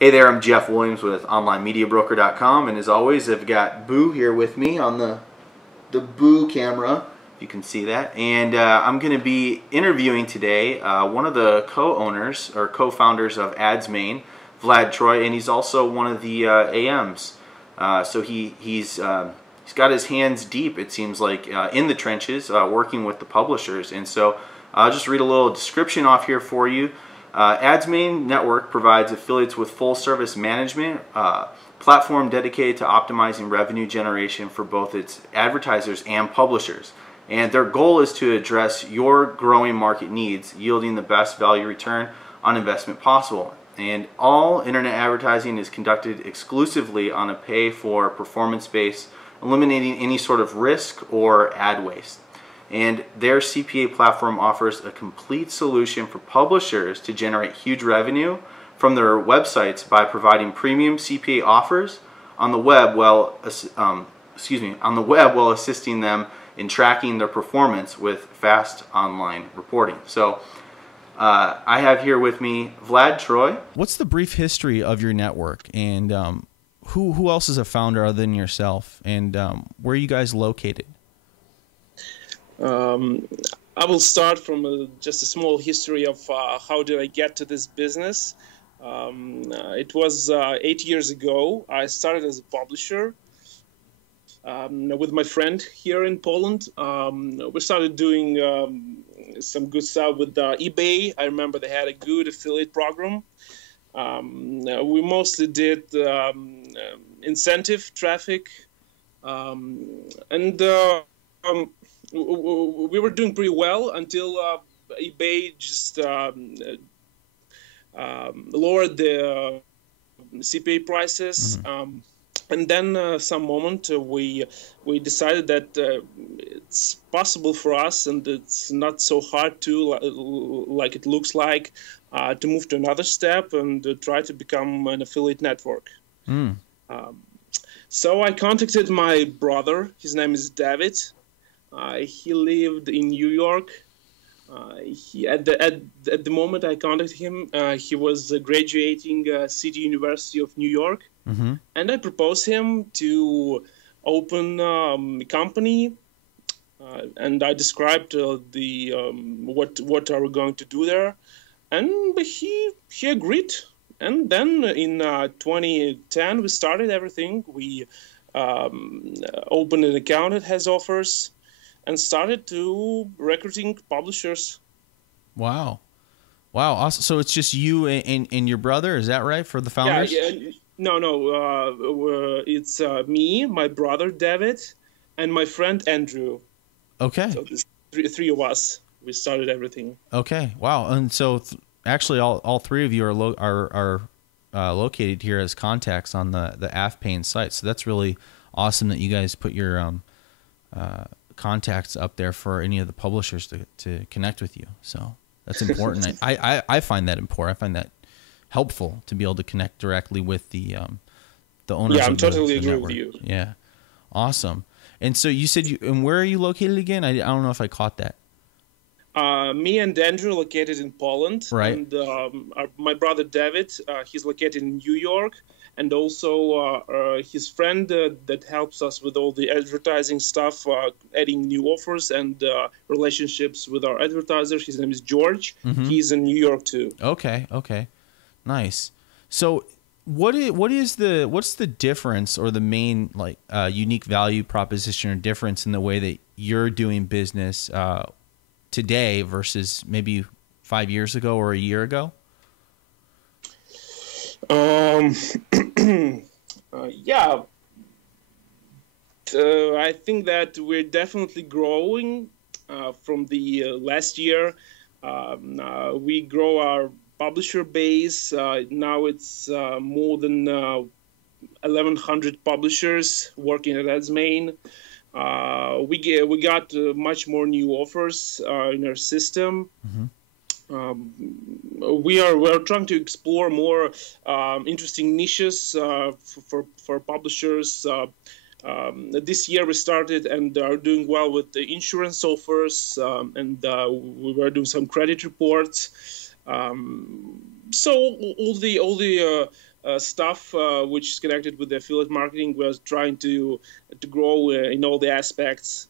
Hey there, I'm Jeff Williams with OnlineMediaBroker.com, and as always, I've got Boo here with me on the Boo camera, if you can see that. And I'm going to be interviewing today one of the co-owners or co-founders of AdsMain, Vlad Troy, and he's also one of the AMs. So he's got his hands deep, it seems like, in the trenches, working with the publishers. And so I'll just read a little description off here for you. AdsMain Network provides affiliates with full-service management platform dedicated to optimizing revenue generation for both its advertisers and publishers. And their goal is to address your growing market needs, yielding the best value return on investment possible. And all internet advertising is conducted exclusively on a pay-for-performance base, eliminating any sort of risk or ad waste. And their CPA platform offers a complete solution for publishers to generate huge revenue from their websites by providing premium CPA offers on the web while assisting them in tracking their performance with fast online reporting. So I have here with me Vlad Troy. What's the brief history of your network, and who else is a founder other than yourself, and where are you guys located? I will start from just a small history of how did I get to this business. It was 8 years ago. I started as a publisher with my friend here in Poland. We started doing some good stuff with eBay. I remember they had a good affiliate program. We mostly did incentive traffic, and we were doing pretty well until eBay just lowered the CPA prices. Mm-hmm. And then some moment we decided that it's possible for us, and it's not so hard to, like it looks like, to move to another step and try to become an affiliate network. Mm. So I contacted my brother. His name is David. He lived in New York. At the moment I contacted him, he was graduating City University of New York. Mm-hmm. And I proposed him to open a company, and I described what are we going to do there, and he agreed. And then in 2010 we started everything. We opened an account that has offers, and started to recruiting publishers. Wow, awesome. So it's just you and your brother, is that right, for the founders? Yeah. No. It's me, my brother David, and my friend Andrew. Okay. So there's three of us. We started everything. Okay. Wow. And so actually, all three of you are located here as contacts on the AdsMain site. So that's really awesome that you guys put your contacts up there for any of the publishers to connect with you. So that's important. I find that important. I find that helpful to be able to connect directly with the owners. Yeah, I'm of totally the agree network. with you. Yeah, awesome. And so you said and where are you located again? I don't know if I caught that. Me and Andrew located in Poland, right? And my brother David, he's located in New York, and also his friend that helps us with all the advertising stuff, adding new offers and relationships with our advertisers. His name is George. Mm-hmm. He's in New York too. Okay, nice. So what's the difference, or the main unique value proposition or difference in the way that you're doing business today versus maybe 5 years ago or a year ago? Yeah, I think that we're definitely growing from the last year. We grow our publisher base. Now it's more than 1,100 publishers working at AdsMain. We got much more new offers in our system. Mm-hmm. We're trying to explore more interesting niches for publishers. This year we started and are doing well with the insurance offers, and we were doing some credit reports. So all the stuff which is connected with the affiliate marketing, we're trying to grow in all the aspects.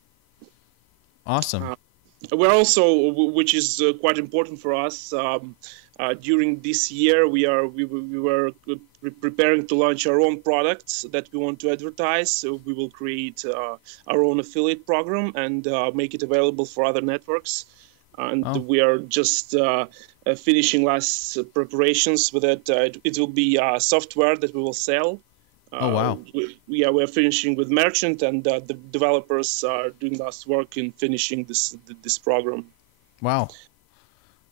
Awesome. We're also, which is quite important for us, during this year we were preparing to launch our own products that we want to advertise. So we will create our own affiliate program and make it available for other networks. And we are just finishing last preparations with it. It will be software that we will sell. Oh, wow. We're finishing with merchant, and the developers are doing last work in finishing this program. Wow.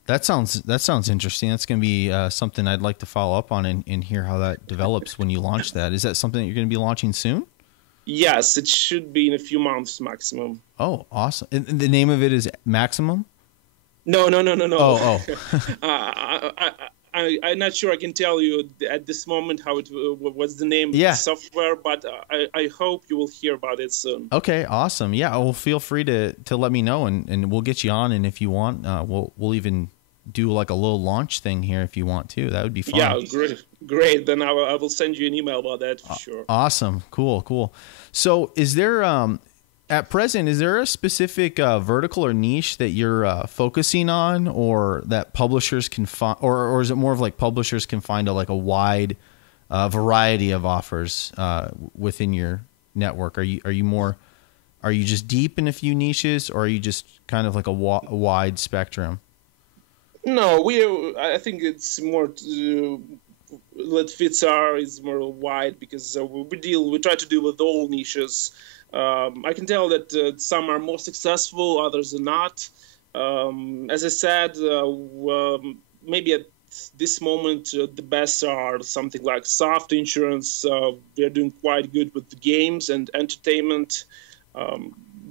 That sounds interesting. That's going to be something I'd like to follow up on and hear how that develops when you launch that. Is that something that you're going to be launching soon? Yes, it should be in a few months maximum. Oh, awesome. And the name of it is Maximum? No. Oh. I'm not sure I can tell you at this moment what's the name of the software, but I hope you will hear about it soon. Okay, awesome. Yeah, well, feel free to let me know, and we'll get you on. And if you want, we'll even do like a little launch thing here if you want to. That would be fun. Yeah, great. Then I will send you an email about that for sure. Awesome. Cool. So is there at present, is there a specific vertical or niche that you're focusing on, or that publishers can find, or is it more of like publishers can find a wide variety of offers within your network? Are you just deep in a few niches, or are you just kind of like a wide spectrum? No, I think it's more that fits is more wide, because we try to deal with all niches. I can tell that some are more successful, others are not. As I said, maybe at this moment, the best are something like soft insurance. We are doing quite good with the games and entertainment.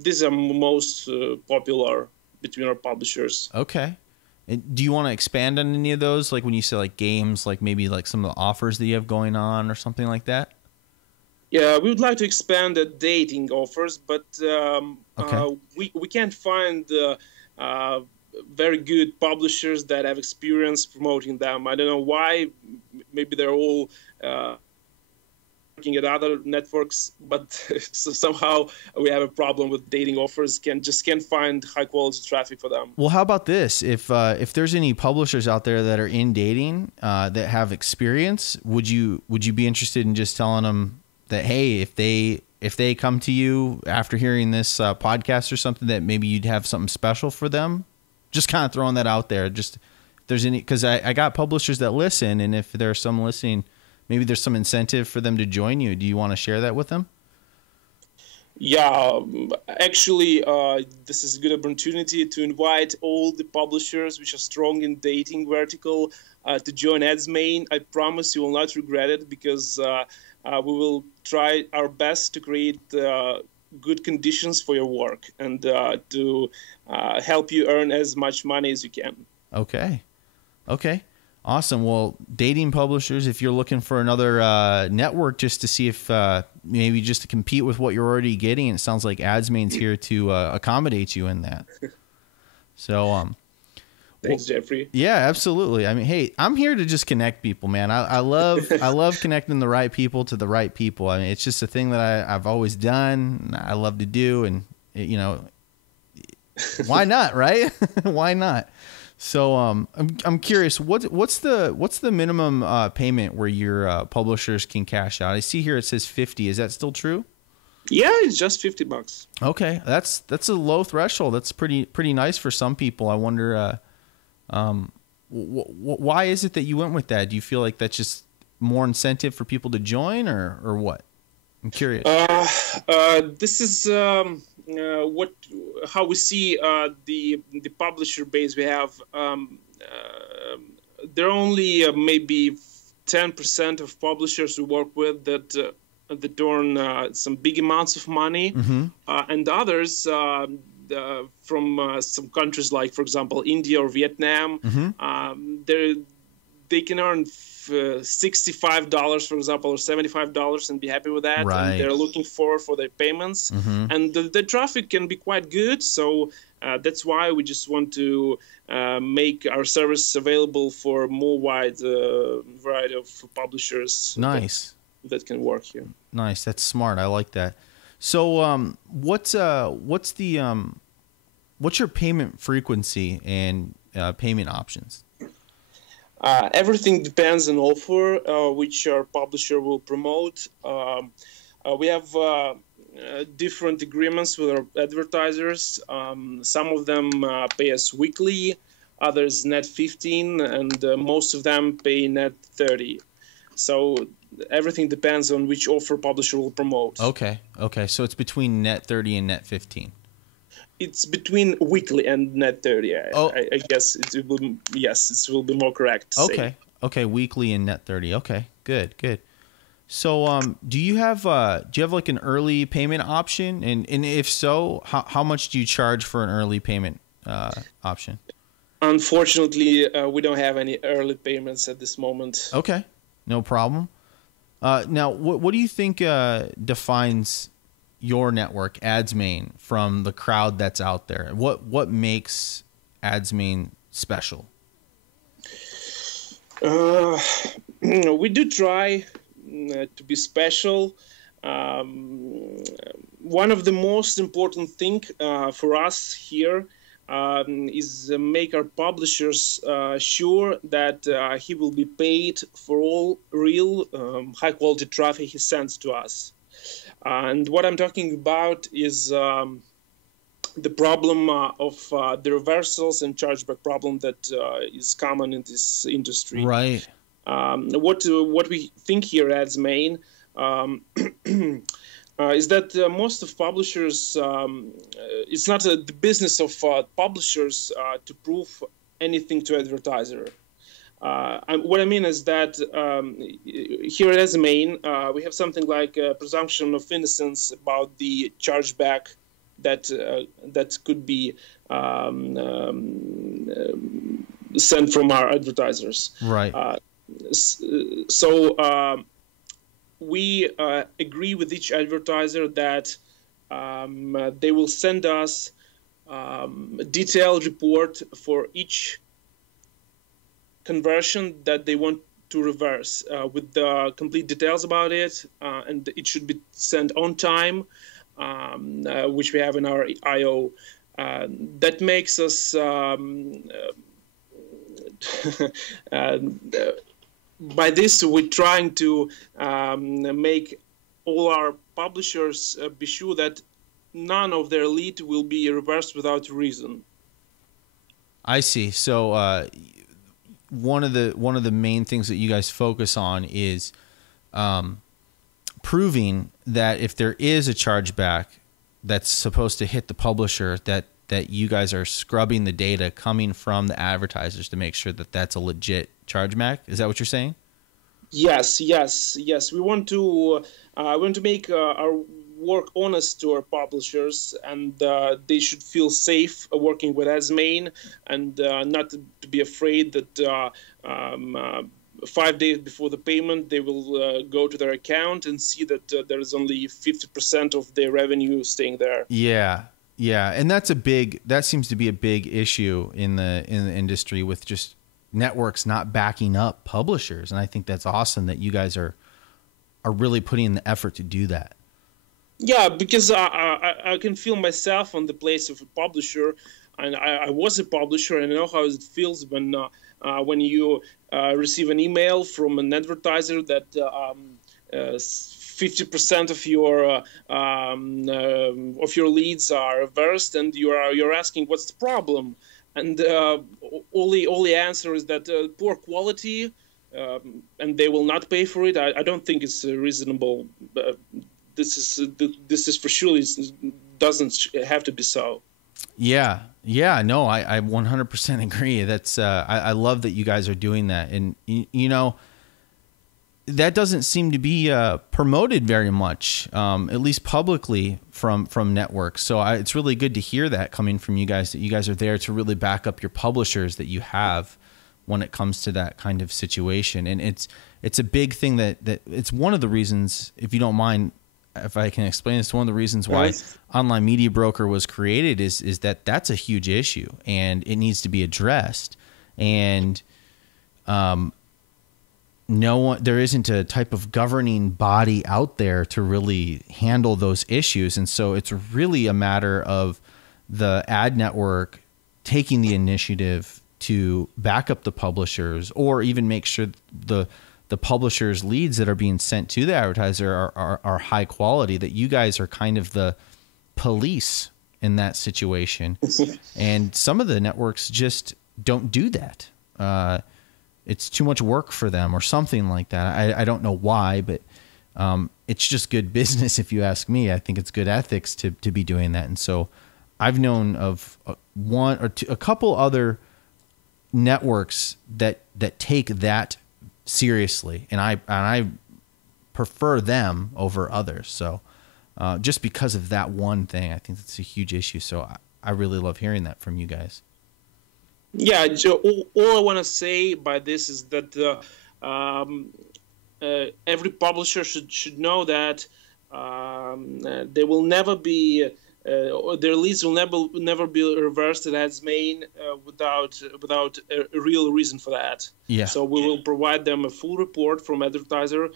These are most popular between our publishers. Okay. And do you want to expand on any of those? Like when you say like games, like maybe like some of the offers that you have going on or something like that? Yeah, we would like to expand the dating offers, but we can't find very good publishers that have experience promoting them. I don't know why. Maybe they're all working at other networks, but somehow we have a problem with dating offers. Can't find high quality traffic for them. Well, how about this? If there's any publishers out there that are in dating that have experience, would you be interested in just telling them that, hey, if they come to you after hearing this podcast or something, that maybe you'd have something special for them? Just kind of throwing that out there. Just if there's any, because I got publishers that listen, and if there's some listening, maybe there's some incentive for them to join you. Do you want to share that with them? Yeah, actually, this is a good opportunity to invite all the publishers which are strong in dating vertical to join AdsMain. I promise you will not regret it, because we will try our best to create good conditions for your work and to help you earn as much money as you can. Okay. Awesome. Well, dating publishers, if you're looking for another network just to see if maybe just to compete with what you're already getting, it sounds like AdsMain's here to accommodate you in that. So, thanks, Jeffrey. Yeah, absolutely. I mean, hey, I'm here to just connect people, man. I love connecting the right people to the right people. I mean, it's just a thing that I've always done. I love to do, and why not, right? Why not? So I'm curious, what's the minimum payment where your publishers can cash out? I see here it says 50. Is that still true? Yeah, it's just $50. Okay, that's a low threshold. That's pretty nice for some people. I wonder why is it that you went with that? Do you feel like that's just more incentive for people to join, or what? I'm curious. This is how we see the publisher base we have. There are only maybe 10% of publishers we work with that earn some big amounts of money, and others from some countries like, for example, India or Vietnam, they can earn $65, for example, or $75 and be happy with that. Right. And they're looking for their payments. And the traffic can be quite good. So That's why we just want to make our service available for more wide variety of publishers. Nice. That can work here. Nice. That's smart. I like that. So, what's your payment frequency and payment options? Everything depends on offer which our publisher will promote. We have different agreements with our advertisers. Some of them pay us weekly, others net 15, and most of them pay net 30. So everything depends on which offer publisher will promote. Okay. So it's between net 30 and net 15. It's between weekly and net 30. I guess it will. Yes, it will be more correct. Okay. Weekly and net 30. Okay. Good. So, do you have like an early payment option? And if so, how much do you charge for an early payment option? Unfortunately, we don't have any early payments at this moment. Okay, no problem. Now, what do you think defines your network, AdsMain, from the crowd that's out there? What makes AdsMain special? We do try to be special. One of the most important thing for us here is make our publishers sure that he will be paid for all real high quality traffic he sends to us. And what I'm talking about is the problem of the reversals and chargeback problem that is common in this industry. Right. What we think here at AdsMain is that most of publishers, it's not the business of publishers to prove anything to advertiser. What I mean is that here at AdsMain, we have something like a presumption of innocence about the chargeback that could be sent from our advertisers. Right. So we agree with each advertiser that they will send us a detailed report for each conversion that they want to reverse with the complete details about it, and it should be sent on time, which we have in our IO. That makes us by this we're trying to make all our publishers be sure that none of their lead will be reversed without reason. I see. So one of the main things that you guys focus on is proving that if there is a chargeback that's supposed to hit the publisher, that you guys are scrubbing the data coming from the advertisers to make sure that that's a legit chargeback. Is that what you're saying? Yes. We want to make our work honest to our publishers, and they should feel safe working with AdsMain, and not to be afraid that 5 days before the payment they will go to their account and see that there is only 50% of their revenue staying there. Yeah, and that seems to be a big issue in the industry, with just networks not backing up publishers, and I think that's awesome that you guys are really putting in the effort to do that. Yeah, because I can feel myself on the place of a publisher, and I was a publisher, and I know how it feels when you receive an email from an advertiser that 50% of your leads are reversed, and you're asking what's the problem, and all the answer is that poor quality, and they will not pay for it. I don't think it's reasonable. This is for sure. It doesn't have to be so. Yeah. No, I 100% agree. That's I love that you guys are doing that, and you know, that doesn't seem to be promoted very much, at least publicly from networks. So it's really good to hear that coming from you guys, that you guys are there to really back up your publishers that you have when it comes to that kind of situation. And it's a big thing that it's one of the reasons, if you don't mind if I can explain this, one of the reasons why Online Media Broker was created is that that's a huge issue and it needs to be addressed. And there isn't a type of governing body out there to really handle those issues. And so it's really a matter of the ad network taking the initiative to back up the publishers, or even make sure the publishers' leads that are being sent to the advertiser are high quality, that you guys are kind of the police in that situation. And some of the networks just don't do that. It's too much work for them or something like that. I don't know why, but it's just good business if you ask me. I think it's good ethics to be doing that. And so I've known of one or two, a couple other networks that take that seriously, and I prefer them over others. So just because of that one thing, I think that's a huge issue. So I really love hearing that from you guys. Yeah, all I want to say by this is that every publisher should know that there will never be their leads will never be reversed at AdsMain without a real reason for that. Yeah. So we will provide them a full report from advertiser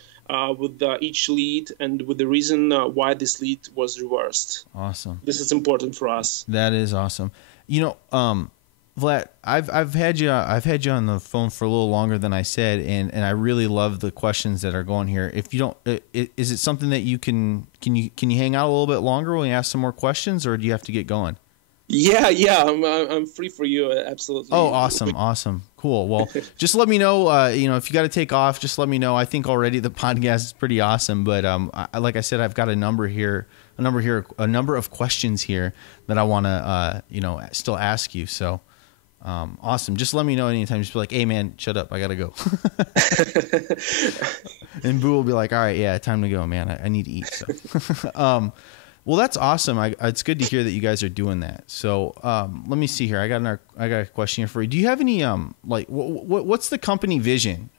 with each lead and with the reason why this lead was reversed. Awesome. This is important for us. That is awesome. You know, Vlad, I've had you on the phone for a little longer than I said, and I really love the questions that are going here. If you don't, is it something that you can you hang out a little bit longer when you ask some more questions, or do you have to get going? Yeah, I'm free for you, absolutely. Oh, awesome, cool. Well, just let me know. You know, if you got to take off, just let me know. I think already the podcast is pretty awesome, but like I said, I've got a number of questions here that I want to still ask you. So. Awesome. Just let me know anytime. Just be like, hey man, shut up. I got to go. And Boo will be like, all right, yeah, time to go, man. I need to eat. So, well, that's awesome. It's good to hear that you guys are doing that. So, let me see here. I got a question here for you. Do you have any, what's the company vision,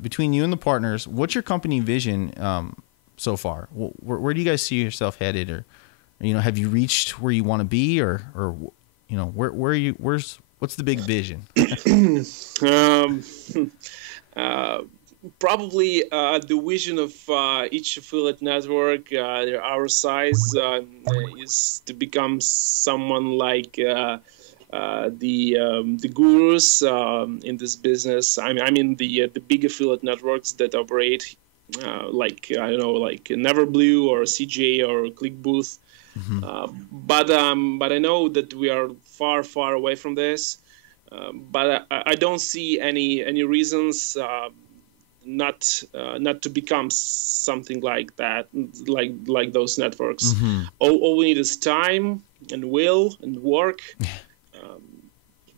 between you and the partners? What's your company vision, so far? Where do you guys see yourself headed, or, have you reached where you want to be, or, what's the big vision? Probably the vision of each affiliate network, our size, is to become someone like the gurus in this business. I mean the big affiliate networks that operate like Neverblue or CJ or ClickBooth. Mm-hmm. But I know that we are far away from this. But I don't see any reasons not to become something like that, like those networks. Mm-hmm. All we need is time and will and work.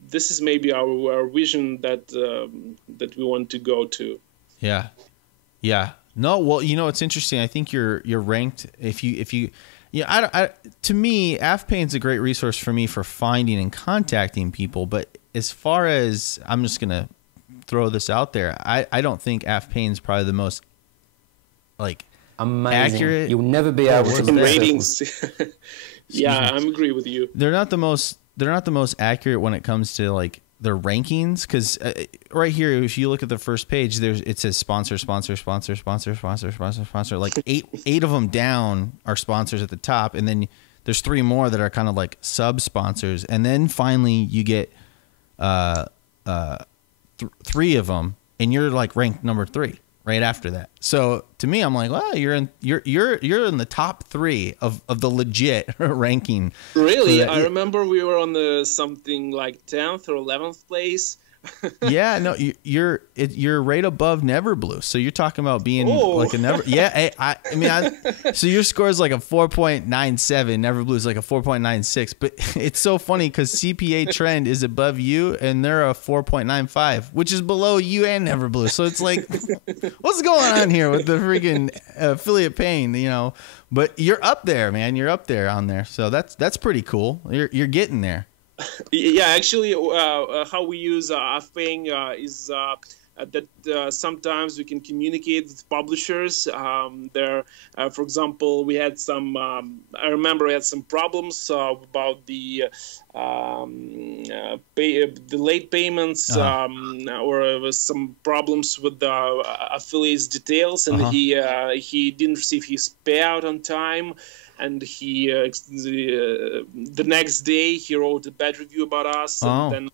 This is maybe our vision that we want to go to. Yeah. No, well, it's interesting. I think you're ranked if you. Yeah, to me, AdSmain's a great resource for me for finding and contacting people. But as far as, I'm just gonna throw this out there, I don't think AdSmain's probably the most amazing, accurate. You'll never be able to ratings. Yeah, I agree with you. They're not the most accurate when it comes to their rankings, because right here, if you look at the first page, it says sponsor. Like eight of them down are sponsors at the top, and then there's 3 more that are kind of like sub sponsors, and then finally you get 3 of them, and you're ranked number 3 right after that. So to me, I'm like, well, you're in the top 3 of the legit ranking. Really? I remember we were on the something like 10th or 11th place. Yeah, no, you're right above Neverblue. So you're talking about being like a Never. Yeah, so your score is like a 4.97. Neverblue is like a 4.96. But it's so funny because CPA Trend is above you, and they're a 4.95, which is below you and Neverblue. So it's like, what's going on here with the freaking affiliate pain? But you're up there, man. You're up there on there. So that's pretty cool. You're getting there. Yeah, actually, how we use AdSmain is that sometimes we can communicate with publishers. For example, we had some. I remember we had some problems about the late payments, or there was some problems with the affiliates details, and he didn't receive his payout on time. And the next day he wrote a bad review about us, and then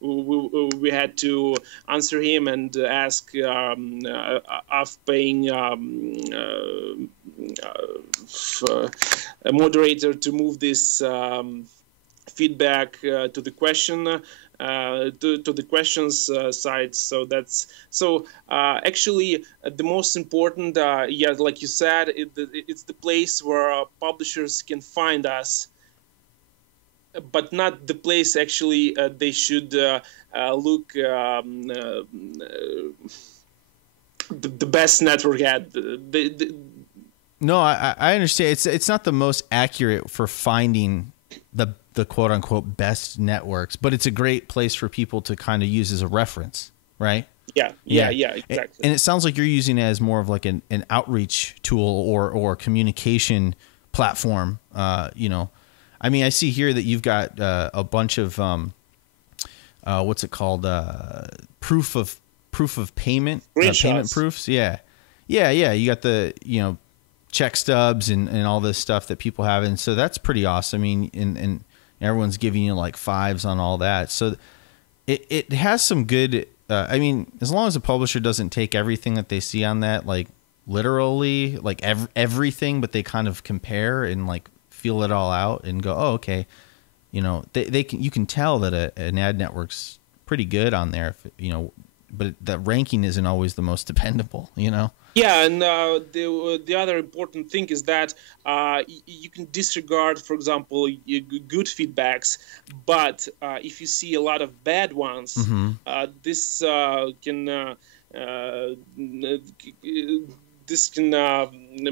we had to answer him and ask of paying a moderator to move this feedback to the question. To the questions side. So that's actually the most important. Like you said, it's the place where publishers can find us, but not the place actually they should look the best network ad. No, I understand. It's not the most accurate for finding the quote unquote best networks, but it's a great place for people to kind of use as a reference, right? Yeah, exactly. And it sounds like you're using it as more of like an outreach tool or communication platform. You know, I mean, I see here that you've got a bunch of what's it called? Proof of payment, payment proofs. Yeah. You got the check stubs and all this stuff that people have, and so that's pretty awesome. I mean, and everyone's giving you like 5s on all that, so it has some good. I mean, as long as the publisher doesn't take everything that they see on that like literally, like everything, but they kind of compare and like feel it all out and go, oh, okay, they can, you can tell that an ad network's pretty good on there, but the ranking isn't always the most dependable, Yeah, and the other important thing is that you can disregard, for example, good feedbacks, but if you see a lot of bad ones, this can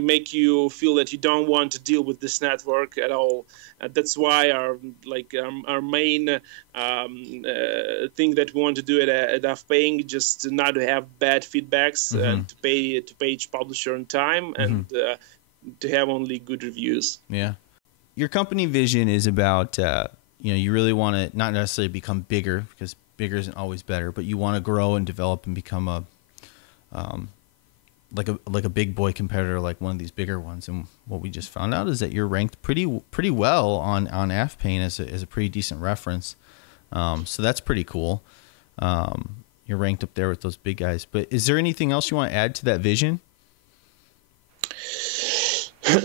make you feel that you don't want to deal with this network at all. That's why our main thing that we want to do at AdPaying, just not to have bad feedbacks, to pay each publisher on time, and to have only good reviews. Yeah, your company vision is about you really want to not necessarily become bigger, because bigger isn't always better, but you want to grow and develop and become a like a big boy competitor, like one of these bigger ones. And what we just found out is that you're ranked pretty well on AdPaying as a pretty decent reference. So that's pretty cool. You're ranked up there with those big guys. But is there anything else you want to add to that vision? I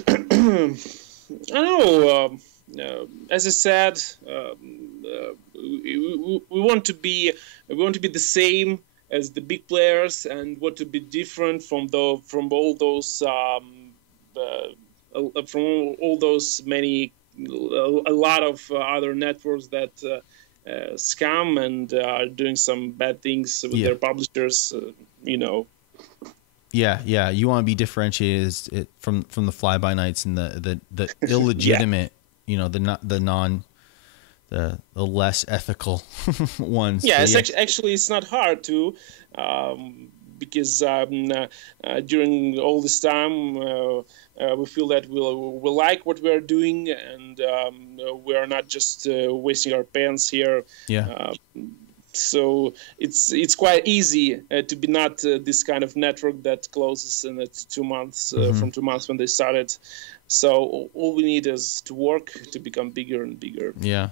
don't know. As I said, we want to be the same as the big players, and want to be different from all those many, a lot of other networks that scam and are doing some bad things with their publishers. Yeah, you want to be differentiated from the fly-by-nights and the illegitimate, the less ethical ones. Yeah, actually it's not hard to, because during all this time we feel that we like what we're doing, and we are not just wasting our pants here. Yeah. So it's quite easy to be not this kind of network that closes in 2 months from 2 months when they started. So all we need is to work to become bigger and bigger. Yeah.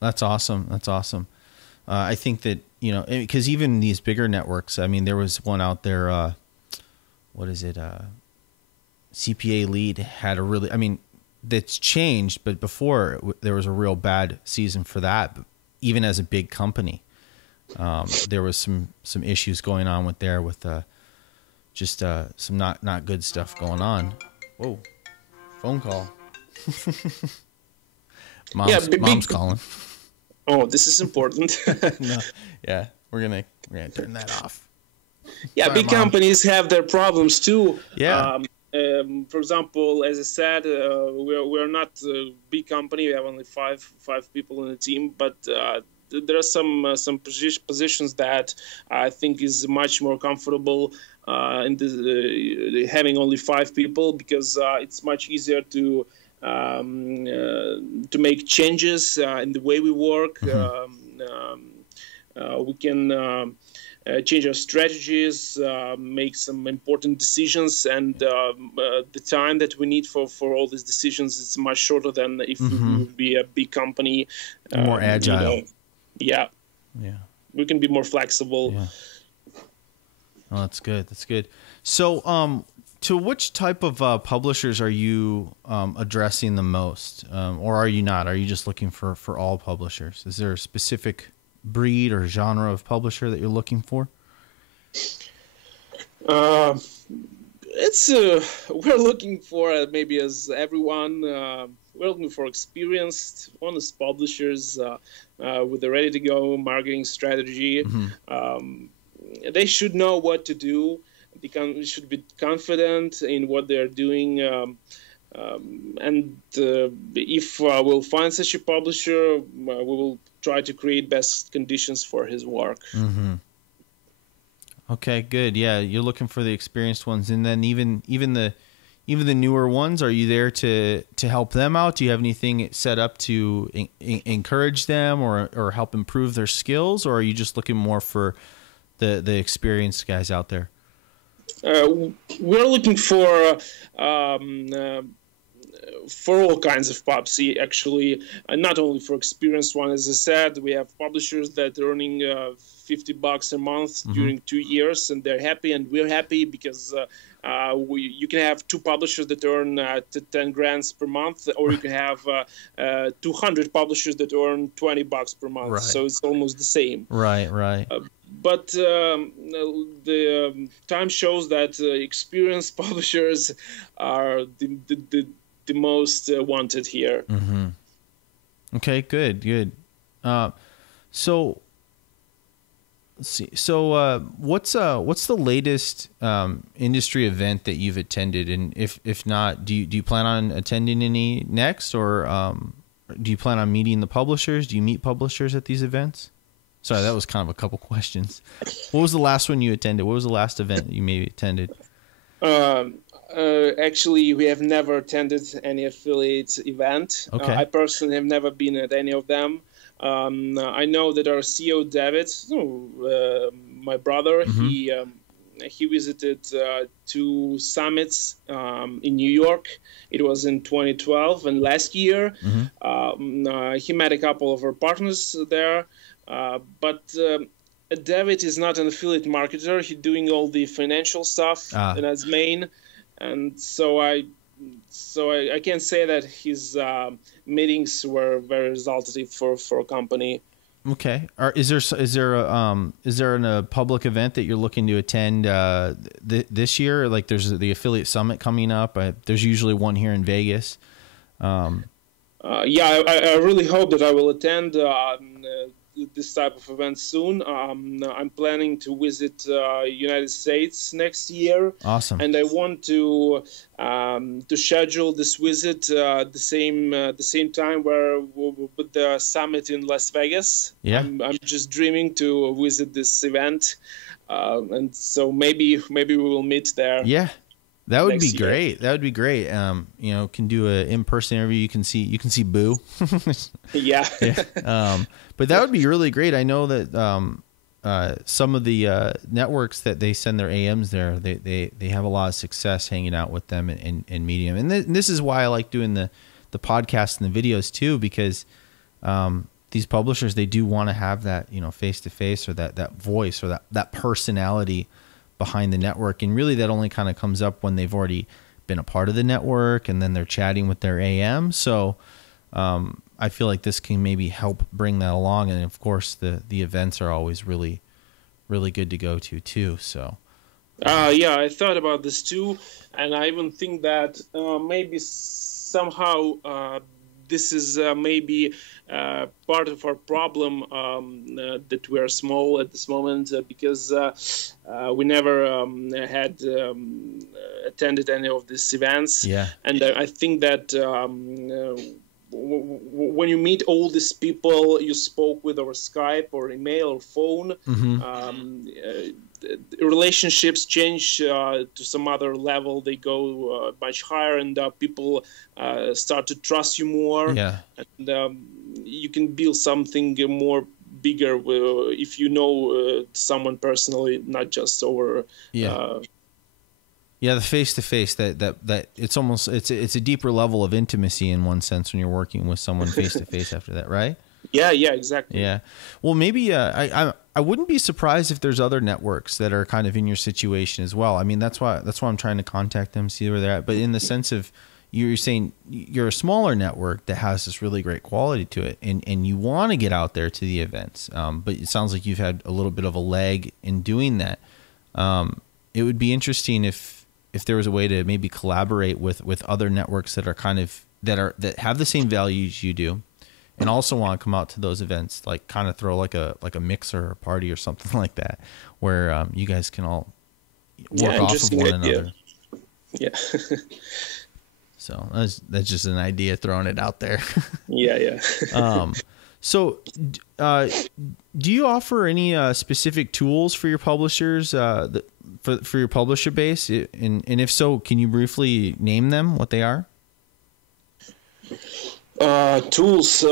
That's awesome. I think that, because even these bigger networks, I mean, there was one out there, what is it? CPA Lead had a really, I mean, that's changed, but before there was a real bad season for that, even as a big company. There was some issues going on with just some not good stuff going on. Whoa, phone call. Mom's calling. Oh, this is important. No, yeah, we're gonna turn that off. Yeah, sorry, big companies have their problems too. Yeah. For example, as I said, we're not a big company. We have only five people in the team, but there are some positions that I think is much more comfortable in having only 5 people, because it's much easier to make changes in the way we work. We can change our strategies, make some important decisions, and the time that we need for all these decisions is much shorter than if we would be a big company. More agile. Yeah. We can be more flexible. Yeah. Oh, that's good. That's good. So, to which type of publishers are you addressing the most, or are you not? Are you just looking for all publishers? Is there a specific breed or genre of publisher that you're looking for? We're looking for, maybe as everyone, we're looking for experienced, honest publishers with a ready-to-go marketing strategy. They should know what to do. They should be confident in what they're doing. And if we'll find such a publisher, we will try to create best conditions for his work. Okay, good. Yeah, you're looking for the experienced ones, and then even the newer ones. Are you there to help them out? Do you have anything set up to encourage them or help improve their skills, or are you just looking more for the experienced guys out there? We're looking for all kinds of pubs, actually, not only for experienced ones. As I said, we have publishers that are earning $50 a month during 2 years, and they're happy, and we're happy, because you can have 2 publishers that earn 10 grand per month, or you can have 200 publishers that earn $20 per month. Right. So it's almost the same. Right. But the time shows that experienced publishers are the most wanted here. Okay, good. So let's see. So what's the latest industry event that you've attended, and if not, do you plan on attending any next, or do you plan on meeting the publishers? Do you meet publishers at these events? Sorry, that was kind of a couple questions. What was the last one you attended? What was the last event you maybe attended? Actually, we have never attended any affiliate event. Okay. I personally have never been at any of them. I know that our CEO, David, my brother, he visited 2 summits in New York. It was in 2012, and last year he met a couple of our partners there. But David is not an affiliate marketer. He's doing all the financial stuff in AdsMain, and so I can't say that his meetings were very resultative for a company. Okay. Is there a public event that you're looking to attend this year? Like, there's the affiliate summit coming up. There's usually one here in Vegas. Yeah, I really hope that I will attend this type of event soon. I'm planning to visit United States next year. Awesome. And I want to schedule this visit the same time where with the summit in Las Vegas. Yeah. I'm just dreaming to visit this event, and so maybe we will meet there. Yeah. That would be year. great. That would be great. Can do a in-person interview. You can see Boo. Yeah. But that would be really great. I know that some of the networks that they send their AMs there, they have a lot of success hanging out with them and meeting them. And this is why I like doing the podcast and the videos too, because these publishers, they do want to have that, face-to-face, or that voice, or that personality behind the network. And really that only kind of comes up when they've already been a part of the network, and then they're chatting with their AM. So I feel like this can maybe help bring that along. And of course the events are always really, really good to go to too. So yeah, I thought about this too, and I even think that maybe somehow this is maybe part of our problem, that we are small at this moment, because we never had attended any of these events. Yeah. And I think that when you meet all these people you spoke with over Skype or email or phone, relationships change to some other level. They go much higher, and people start to trust you more. Yeah. And you can build something more bigger if you know someone personally, not just over. Yeah, the face to face, that it's almost it's a deeper level of intimacy in one sense when you're working with someone face to face after that, right? Yeah, exactly. Yeah. Well, maybe I wouldn't be surprised if there's other networks that are kind of in your situation as well. I mean, that's why I'm trying to contact them, see where they're at. But in the sense of you're saying you're a smaller network that has this really great quality to it, and you want to get out there to the events. But it sounds like you've had a little bit of a lag in doing that. It would be interesting if there was a way to maybe collaborate with other networks that are that have the same values you do, and also want to come out to those events, like kind of throw like a mixer or party or something like that, where you guys can all work off of one another. Yeah. So that's just an idea, throwing it out there. Yeah. So, do you offer any specific tools for your publishers, for your publisher base? And if so, can you briefly name them, what they are? Tools.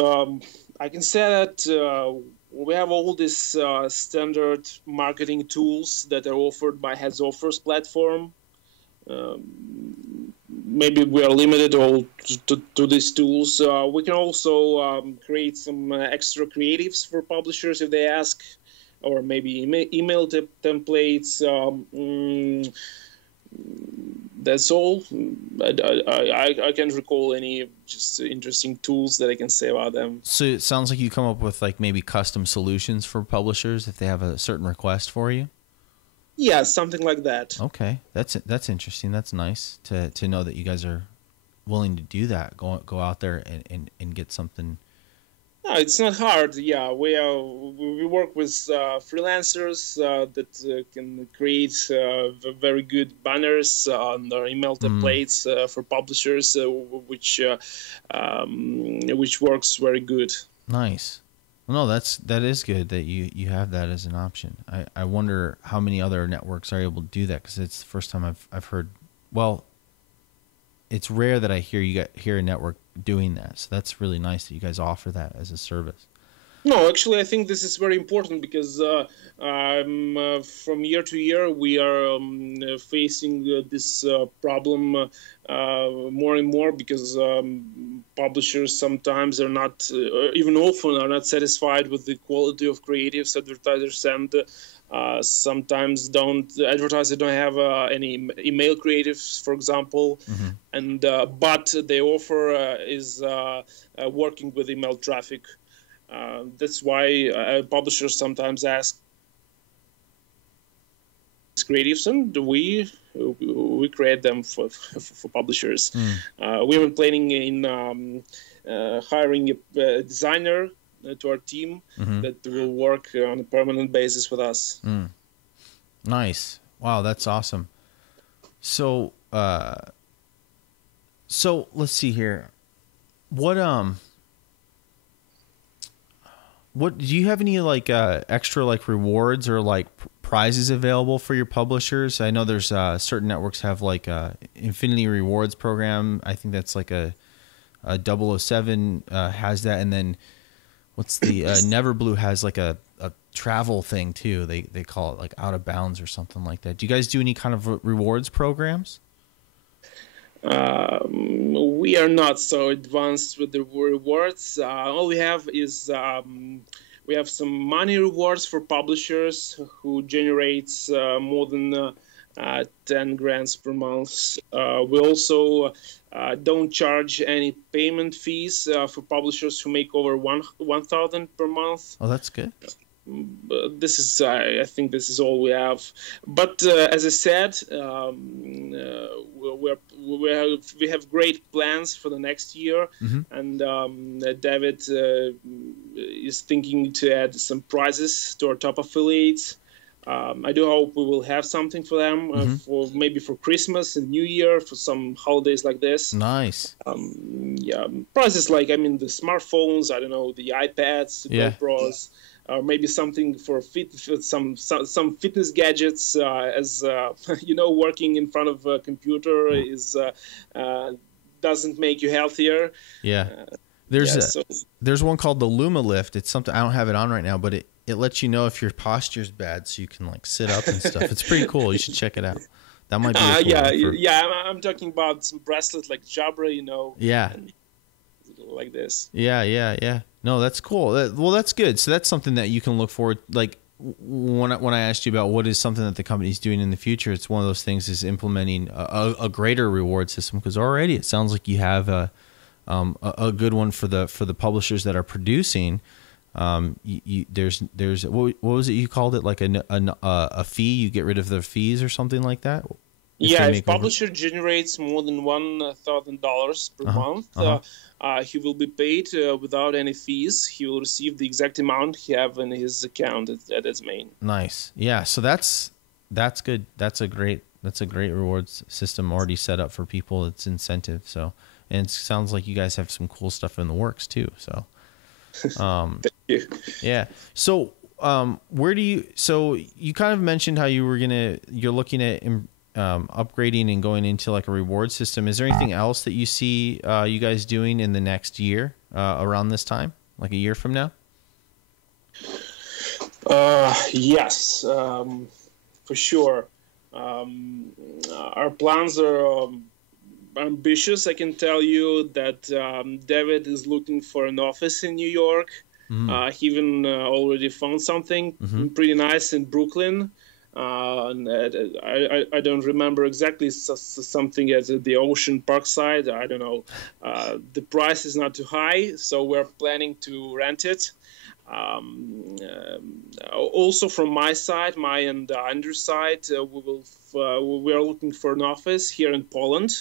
I can say that we have all these standard marketing tools that are offered by Heads Offers platform. Maybe we are limited all to these tools. We can also create some extra creatives for publishers if they ask, or maybe email templates. That's all. I can't recall any just interesting tools that I can say about them. So it sounds like you come up with like maybe custom solutions for publishers if they have a certain request for you. Yeah, something like that. Okay, that's interesting. That's nice to know that you guys are willing to do that. Go out there and get something. No, it's not hard. Yeah, we work with freelancers that can create very good banners on their email templates for publishers, which works very good. Nice. No, that is good that you have that as an option. I wonder how many other networks are able to do that, because it's the first time I've heard. Well, it's rare that I hear a network doing that. So that's really nice that you guys offer that as a service. No, actually, I think this is very important because from year to year we are facing this problem more and more, because publishers sometimes are not, even often are not satisfied with the quality of creatives advertisers send. Sometimes advertisers don't have any email creatives, for example, and but their offer is working with email traffic. That's why publishers sometimes ask creatives, and we create them for publishers. We were planning in hiring a designer to our team that will work on a permanent basis with us. Nice. Wow, that's awesome. So let's see here. What do you have any like extra like rewards or like prizes available for your publishers? I know there's certain networks have like a Infinity Rewards program. I think that's like a 007 has that, and then what's the Neverblue has like a travel thing too. They call it like Out of Bounds or something like that. Do you guys do any kind of rewards programs? We are not so advanced with the rewards. All we have is we have some money rewards for publishers who generates more than 10 grants per month. We also don't charge any payment fees for publishers who make over 1,000 per month. Oh, that's good. This is, I think, this is all we have. But as I said, we have great plans for the next year, and David is thinking to add some prizes to our top affiliates. I do hope we will have something for them for maybe for Christmas and New Year, for some holidays like this. Nice. Yeah, prices like, I mean, the smartphones, I don't know, the iPads, the GoPros, or maybe something for some fitness gadgets, as you know, working in front of a computer is doesn't make you healthier. There's one called the Luma Lift. It's something, I don't have it on right now, but it lets you know if your posture's bad, so you can like sit up and stuff. It's pretty cool. You should check it out. That might be I'm talking about some bracelet like Jabra, you know. Yeah. Like this. Yeah. No, that's cool. Well, that's good. So that's something that you can look forward. Like when I asked you about what is something that the company's doing in the future, it's one of those things is implementing a greater reward system, because already it sounds like you have a good one for the publishers that are producing. There's what was it you called it, like a fee? You get rid of the fees or something like that. If publisher generates more than $1,000 per month, he will be paid without any fees. He will receive the exact amount he have in his account at AdsMain. Nice. Yeah. So that's good. That's a great rewards system already set up for people. It's incentive. So, and it sounds like you guys have some cool stuff in the works too. So, Thank you. Yeah. So, so you kind of mentioned how you're looking at upgrading and going into like a reward system. Is there anything else that you see you guys doing in the next year around this time, like a year from now? Yes, for sure. Our plans are ambitious. I can tell you that David is looking for an office in New York. He even already found something pretty nice in Brooklyn. And I don't remember exactly. It's something at the Ocean Park side. I don't know. The price is not too high, so we're planning to rent it. Also from my side, my and Andrew's side, we are looking for an office here in Poland.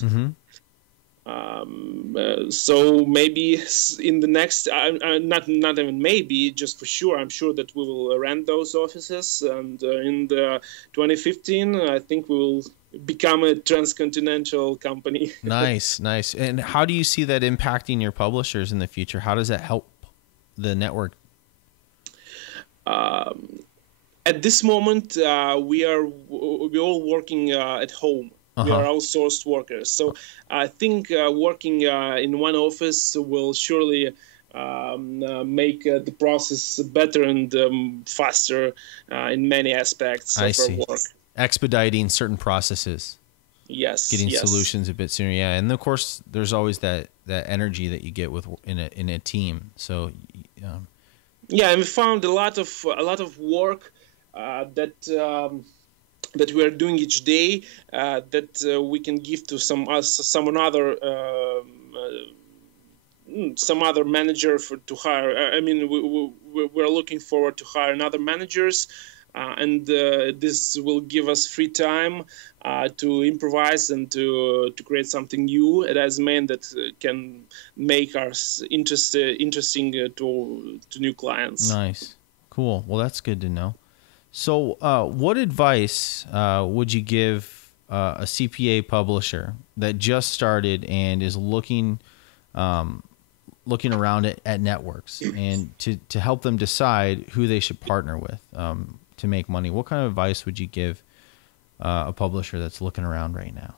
So maybe in the next, not even maybe, just for sure, I'm sure that we will rent those offices. And in the 2015, I think we will become a transcontinental company. Nice. And how do you see that impacting your publishers in the future? How does that help the network? At this moment, we're all working at home. We are outsourced workers. So I think working in one office will surely make the process better and faster in many aspects of our work. Expediting certain processes. Yes. Getting solutions a bit sooner. Yeah. And of course, there's always that energy that you get in a team. So yeah, and we found a lot of work that we are doing each day that we can give to some other manager to hire. I mean, we're looking forward to hire another managers, and this will give us free time to improvise and to create something new at AdsMain that can make us interesting to new clients. Nice, cool. Well, that's good to know. So, what advice would you give a CPA publisher that just started and is looking around at networks and to help them decide who they should partner with to make money? What kind of advice would you give a publisher that's looking around right now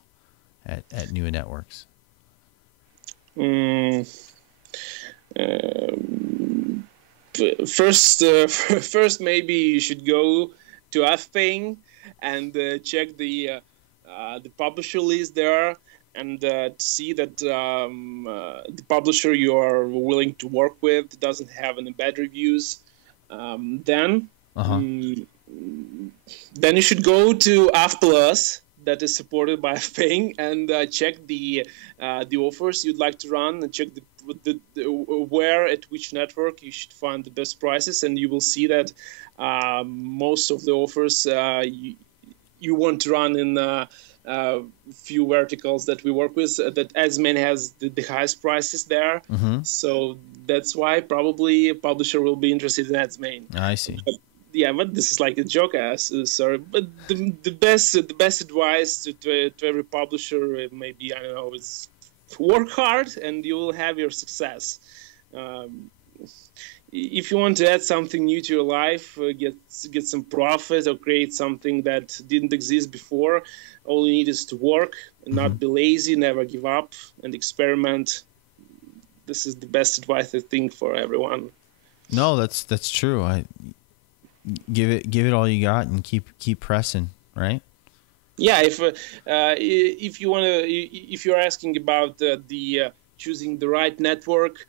at new networks? First, maybe you should go to AdsMain and check the publisher list there, and to see that the publisher you are willing to work with doesn't have any bad reviews. Then you should go to AF+ that is supported by AdsMain and check the offers you'd like to run, and check where at which network you should find the best prices, and you will see that most of the offers you want to run in few verticals that we work with, that AdsMain has the highest prices there. So that's why probably a publisher will be interested in AdsMain. I see. yeah, but this is like a joke, sorry. But the best advice to every publisher, maybe, I don't know, is work hard and you will have your success. If you want to add something new to your life, get some profit or create something that didn't exist before, all you need is to work and not be lazy, never give up, and experiment. This is the best advice, I think, for everyone. No, that's true. I give it all you got and keep pressing, right? Yeah, if you want to, if you're asking about the choosing the right network,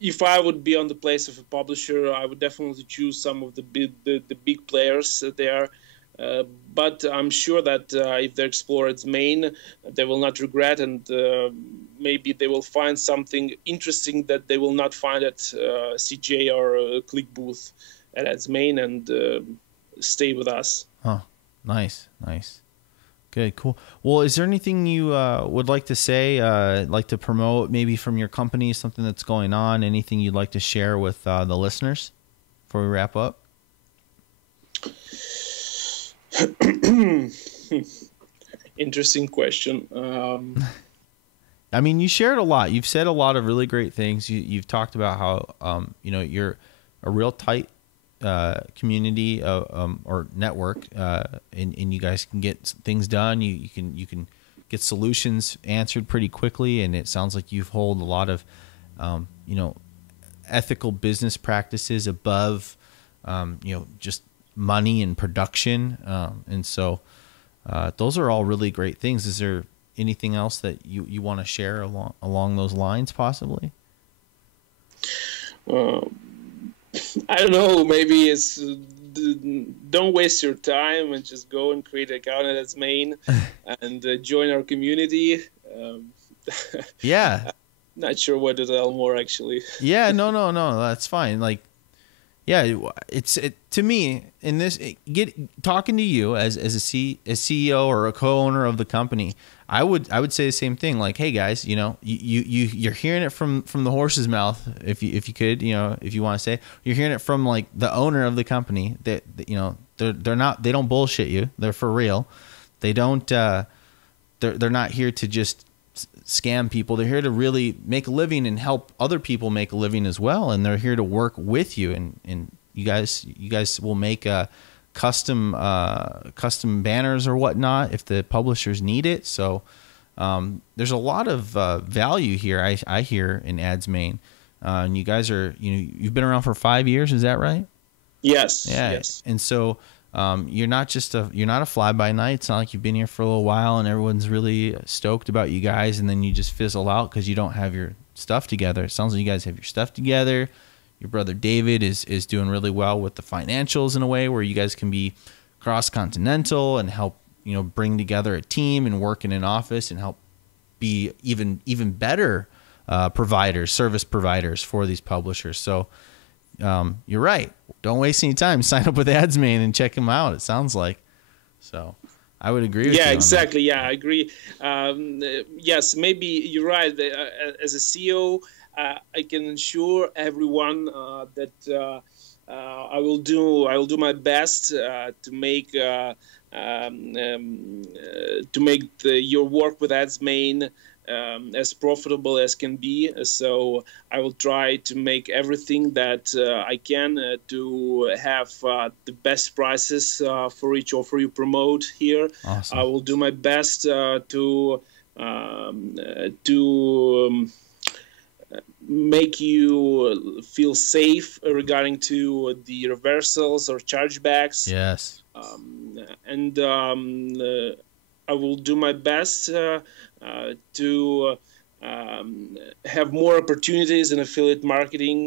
if I would be on the place of a publisher, I would definitely choose some of the big players there. But I'm sure that if they explore AdsMain, they will not regret, and maybe they will find something interesting that they will not find at CJ or ClickBooth at AdsMain, and stay with us. Oh, nice. Good, cool. Well, is there anything you would like to say, like to promote, maybe from your company, something that's going on, anything you'd like to share with the listeners before we wrap up? Interesting question. I mean, you shared a lot. You've said a lot of really great things. You've talked about how you're a real tight community or network, and you guys can get things done. You can get solutions answered pretty quickly, and it sounds like you've hold a lot of ethical business practices above just money and production, and so those are all really great things. Is there anything else that you want to share along those lines, possibly? I don't know. Maybe it's don't waste your time and just go and create an account at AdsMain and join our community. Yeah. Not sure what to tell more, actually. Yeah, no, that's fine. Like, yeah, to me in this talking to you as a CEO or a co-owner of the company, I would say the same thing. Like, hey guys, you're hearing it from the horse's mouth, if you could, if you want to say, you're hearing it from like the owner of the company, that they don't bullshit you. They're for real. They don't they're not here to just scam people. They're here to really make a living and help other people make a living as well, and they're here to work with you, and you guys will make custom banners or whatnot if the publishers need it. So there's a lot of value here, I hear, in AdsMain, and you guys are you've been around for 5 years, is that right? Yes. Yeah. Yes. And so you're not a fly by night. It's not like you've been here for a little while and everyone's really stoked about you guys, and then you just fizzle out because you don't have your stuff together. It sounds like you guys have your stuff together. Your brother David is doing really well with the financials in a way where you guys can be cross-continental and help bring together a team and work in an office and help be even better service providers for these publishers. So you're right. Don't waste any time. Sign up with AdsMain and check them out. It sounds like. So I would agree with you. Yeah, exactly. Yeah, I agree. Yes, maybe you're right. As a CEO, I can ensure everyone that I will do my best to make your work with AdsMain as profitable as can be. So I will try to make everything that I can to have the best prices for each offer you promote here. Awesome. I will do my best to make you feel safe regarding to the reversals or chargebacks. Yes. And I will do my best to have more opportunities in affiliate marketing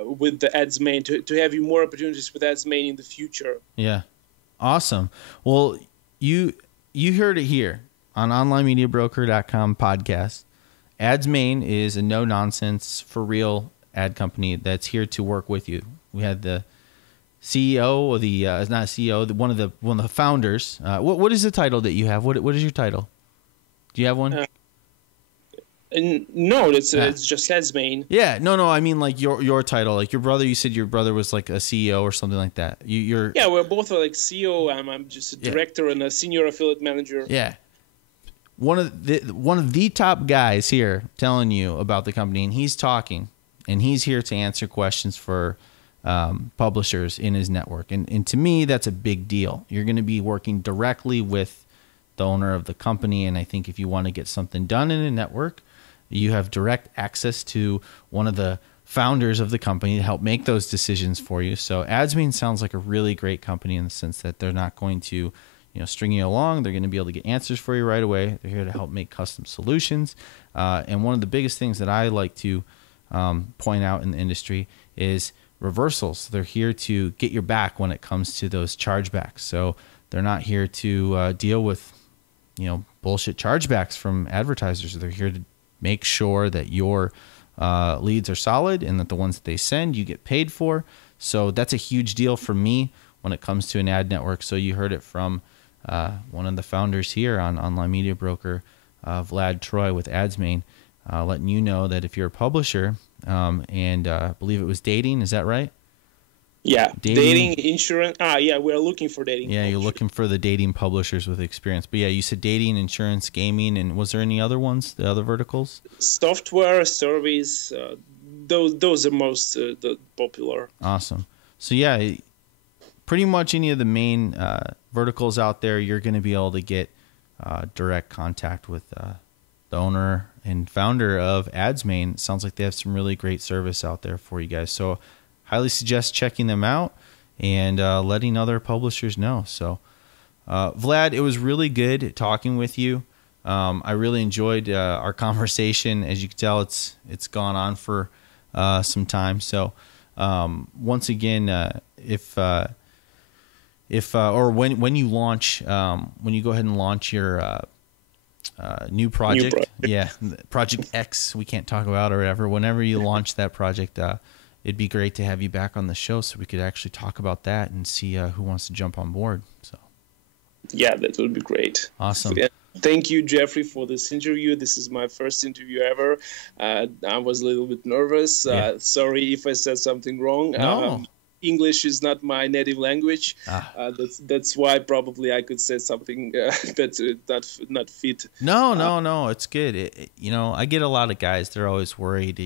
with the AdsMain, to have you more opportunities with AdsMain in the future. Yeah. Awesome. Well, you heard it here on OnlineMediaBroker.com podcast. AdsMain is a no-nonsense, for-real ad company that's here to work with you. We had the CEO, or the not CEO, one of the founders. What is the title that you have? What is your title? Do you have one? And no, it's just AdsMain. Yeah, no, I mean like your title, like your brother. You said your brother was like a CEO or something like that. You're Yeah, we're both like CEO. I'm just a director and a senior affiliate manager. Yeah, one of the top guys here telling you about the company, and he's talking, and he's here to answer questions for publishers in his network, and to me that's a big deal. You're going to be working directly with the owner of the company, and I think if you want to get something done in a network, you have direct access to one of the founders of the company to help make those decisions for you. So AdsMain sounds like a really great company in the sense that they're not going to, string you along. They're going to be able to get answers for you right away. They're here to help make custom solutions. And one of the biggest things that I like to point out in the industry is reversals. They're here to get your back when it comes to those chargebacks. So they're not here to deal with, bullshit chargebacks from advertisers. They're here to make sure that your leads are solid and that the ones that they send you get paid for. So that's a huge deal for me when it comes to an ad network. So you heard it from one of the founders here on Online Media Broker, Vlad Troy with AdsMain, letting you know that if you're a publisher and I believe it was dating, is that right? Yeah, dating insurance. Yeah, we're looking for dating. Yeah, you're looking for the dating publishers with experience. But yeah, you said dating, insurance, gaming, and was there any other ones, the other verticals? Software, service, those are most the popular. Awesome. So yeah, pretty much any of the main verticals out there, you're going to be able to get direct contact with the owner and founder of AdsMain. Sounds like they have some really great service out there for you guys. So highly suggest checking them out and letting other publishers know. So, Vlad, it was really good talking with you. I really enjoyed our conversation. As you can tell, it's gone on for some time. So, once again, when you launch, when you go ahead and launch your new project, Project X, we can't talk about or whatever. Whenever you launch that project, it'd be great to have you back on the show so we could actually talk about that and see who wants to jump on board. So, yeah, that would be great. Awesome. Yeah. Thank you, Jeffrey, for this interview. This is my first interview ever. I was a little bit nervous. Sorry if I said something wrong. No. English is not my native language. That's why probably I could say something that's not fit. No, it's good. I get a lot of guys. They're always worried.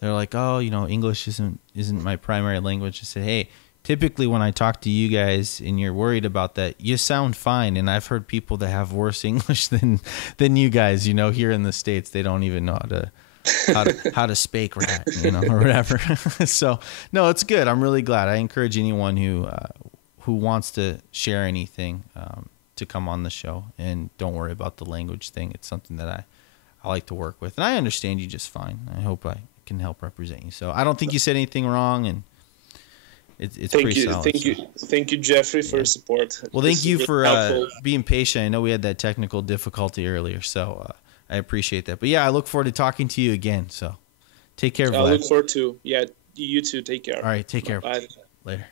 They're like, oh, English isn't my primary language. I said, hey, typically when I talk to you guys and you're worried about that, you sound fine. And I've heard people that have worse English than you guys. Here in the States, they don't even know how to speak right, or whatever. So no, it's good. I'm really glad. I encourage anyone who wants to share anything to come on the show, and don't worry about the language thing. It's something that I like to work with, and I understand you just fine. I hope I can help represent you. So I don't think you said anything wrong, and it's pretty solid. Thank you, Jeffrey, for your support. Well, thank you for being patient. I know we had that technical difficulty earlier, so I appreciate that. But yeah, I look forward to talking to you again. So take care, Vlad. I look forward to. Yeah, you too. Take care. All right, take care. Bye. Later.